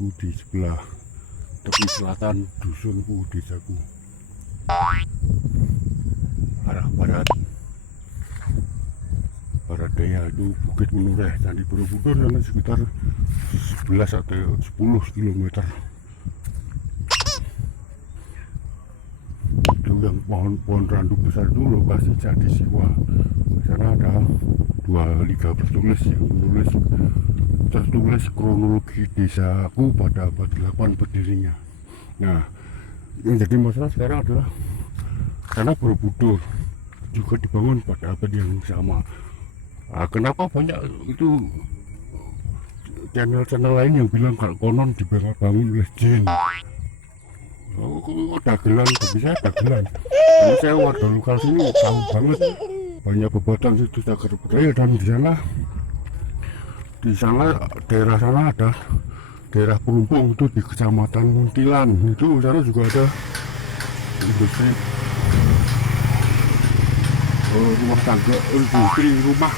desaku di sebelah tepi selatan dusunku, desaku arah barat daya itu Bukit Menureh, Candi Borobudur sana sekitar 11 atau 10 km. Itu yang pohon-pohon randu besar itu lokasi Candi Siwa. Sana ada dua liga bertulis yang tertulis kronologi desaku pada abad 8 berdirinya. Nah, yang jadi masalah sekarang adalah karena Borobudur juga dibangun pada abad yang sama. Nah, kenapa banyak itu channel-channel lain yang bilang kalau konon dibangun oleh jin? Oh, dagelan, bagi saya dagelan. Karena saya warga lokal sini tahu banget banyak bebatuan situ cagar budaya, dan di sana daerah sana ada daerah Pelumpung itu di Kecamatan Muntilan, itu sana juga ada industri rumah tangga, industri rumah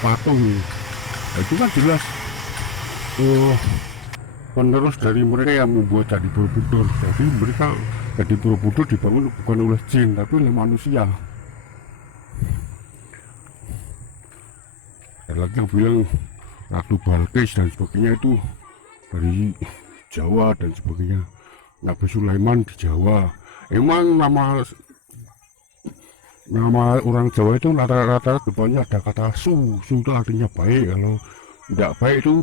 patung. Nah, itu kan jelas penerus dari mereka yang membuat Candi Borobudur. Jadi mereka Candi Borobudur dibangun bukan oleh jin tapi oleh manusia. Ada lagi yang bilang Ratu Balkis dan sebagainya itu dari Jawa dan sebagainya. Nabi Sulaiman di Jawa. Emang nama orang Jawa itu rata-rata depannya ada kata su itu artinya baik. Kalau tidak baik itu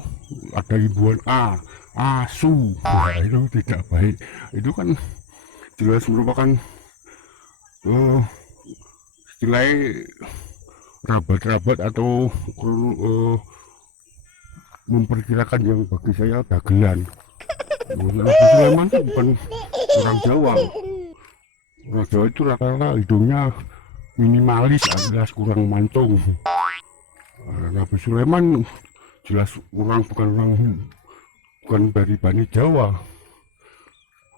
ada ribuan asu, nah, itu tidak baik. Itu kan jelas merupakan istilahnya rabat-rabat atau memperkirakan yang bagi saya dagelan. Nabi Sulaiman itu bukan orang Jawa. Orang Jawa itu rata-rata hidungnya minimalis, alias kurang mantung. Nabi Sulaiman jelas bukan dari Bani Jawa.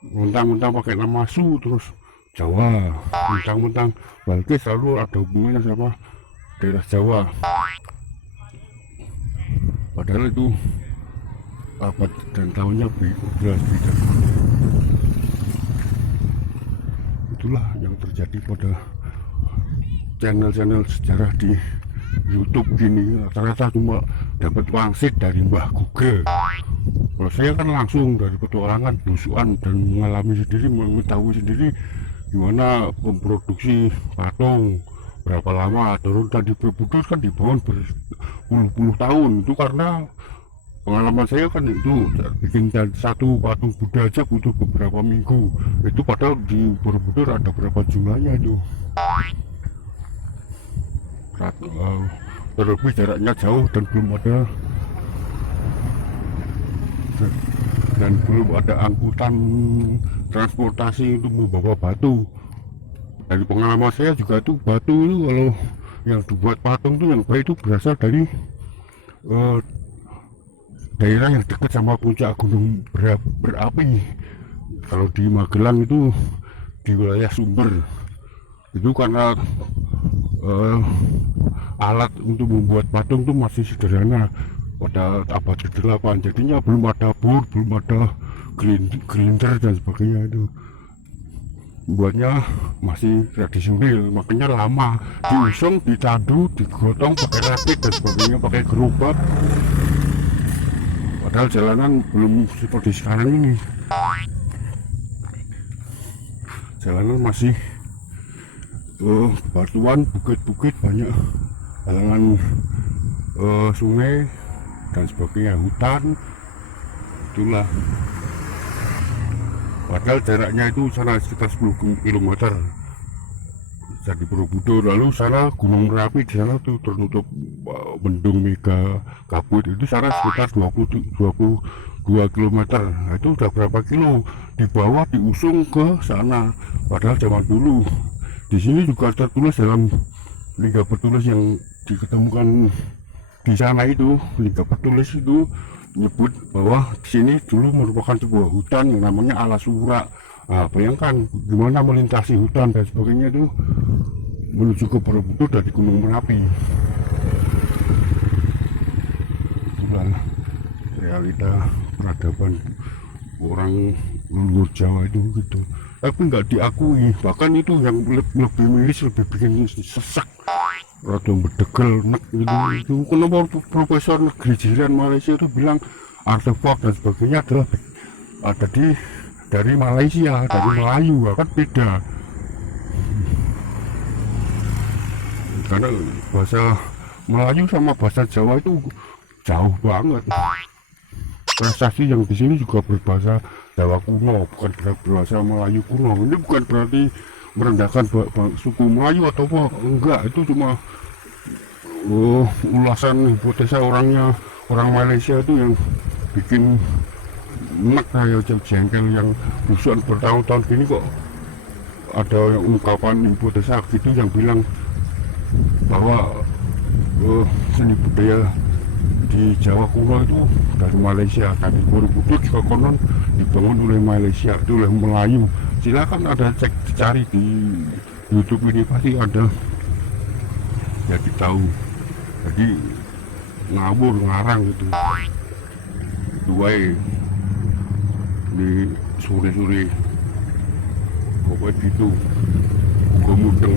Mentang-mentang pakai nama Su terus Jawa, mentang-mentang Balkis lalu ada hubungannya sama daerah Jawa. Padahal itu abad dan tahunnya jelas beda. Itulah yang terjadi pada channel-channel sejarah di YouTube gini, rata-rata cuma dapat wangsit dari Mbah Google. Kalau saya kan langsung dari petualangan, belusuan, dan mengalami sendiri, mengetahui sendiri gimana memproduksi patung, berapa lama. Turun Candi Borobudur kan dibangun berpuluh-puluh tahun. Itu karena pengalaman saya kan itu bikin satu patung Buddha aja butuh beberapa minggu. Itu padahal di Borobudur ada berapa jumlahnya itu. Terlebih jaraknya jauh dan belum ada angkutan transportasi untuk membawa batu. Dari pengalaman saya juga tuh batu itu kalau yang dibuat patung tuh yang baik itu berasal dari daerah yang dekat sama puncak gunung berapi. Kalau di Magelang itu di wilayah Sumber itu karena alat untuk membuat patung itu masih sederhana pada abad ke-8, jadinya belum ada bor, belum ada grinder dan sebagainya. Itu buatnya masih tradisional, makanya lama diusung, ditandu, digotong pakai rakit dan sebagainya, pakai gerobak. Padahal jalanan belum seperti sekarang ini, jalanan masih batuan, bukit-bukit, banyak halangan sungai dan sebagainya, hutan. Itulah, padahal jaraknya itu sana sekitar 10 km Candi Borobudur. Lalu sana Gunung Merapi, di sana tuh tertutup bendung mega kabut, itu sana sekitar 22 km. Nah, itu udah berapa kilo di bawah diusung ke sana. Padahal zaman dulu di sini juga tertulis dalam liga petulis yang diketemukan di sana itu, liga petulis itu menyebut bahwa di sini dulu merupakan sebuah hutan yang namanya Alasura. Nah, bayangkan gimana melintasi hutan dan sebagainya itu menuju ke Borobudur dari Gunung Merapi. Itulah realita peradaban orang luar Jawa itu gitu, tapi nggak diakui. Bahkan itu yang lebih miris, lebih bikin sesak, rada bedegel nek itu kenapa profesor negeri jiran Malaysia itu bilang artefak dan sebagainya adalah ada dari Malaysia, dari Melayu, kan beda karena bahasa Melayu sama bahasa Jawa itu jauh banget. Prestasi yang di sini juga berbahasa Jawa kuno, bukan berbahasa Melayu kuno. Ini bukan berarti merendahkan suku Melayu atau apa, enggak, itu cuma ulasan hipotesa orang Malaysia itu yang bikin enak kayak jengkel, yang busuan bertahun-tahun gini kok ada ungkapan hipotesa gitu yang bilang bahwa seni budaya di Jawa kuno itu dari Malaysia. Tadi Borobudur juga konon dibangun oleh Malaysia, itu oleh Melayu. Silakan ada cari di YouTube, ini pasti ada, jadi tahu. Jadi ngawur ngarang gitu dua di sore-sore pokoknya gitu, gue mudeng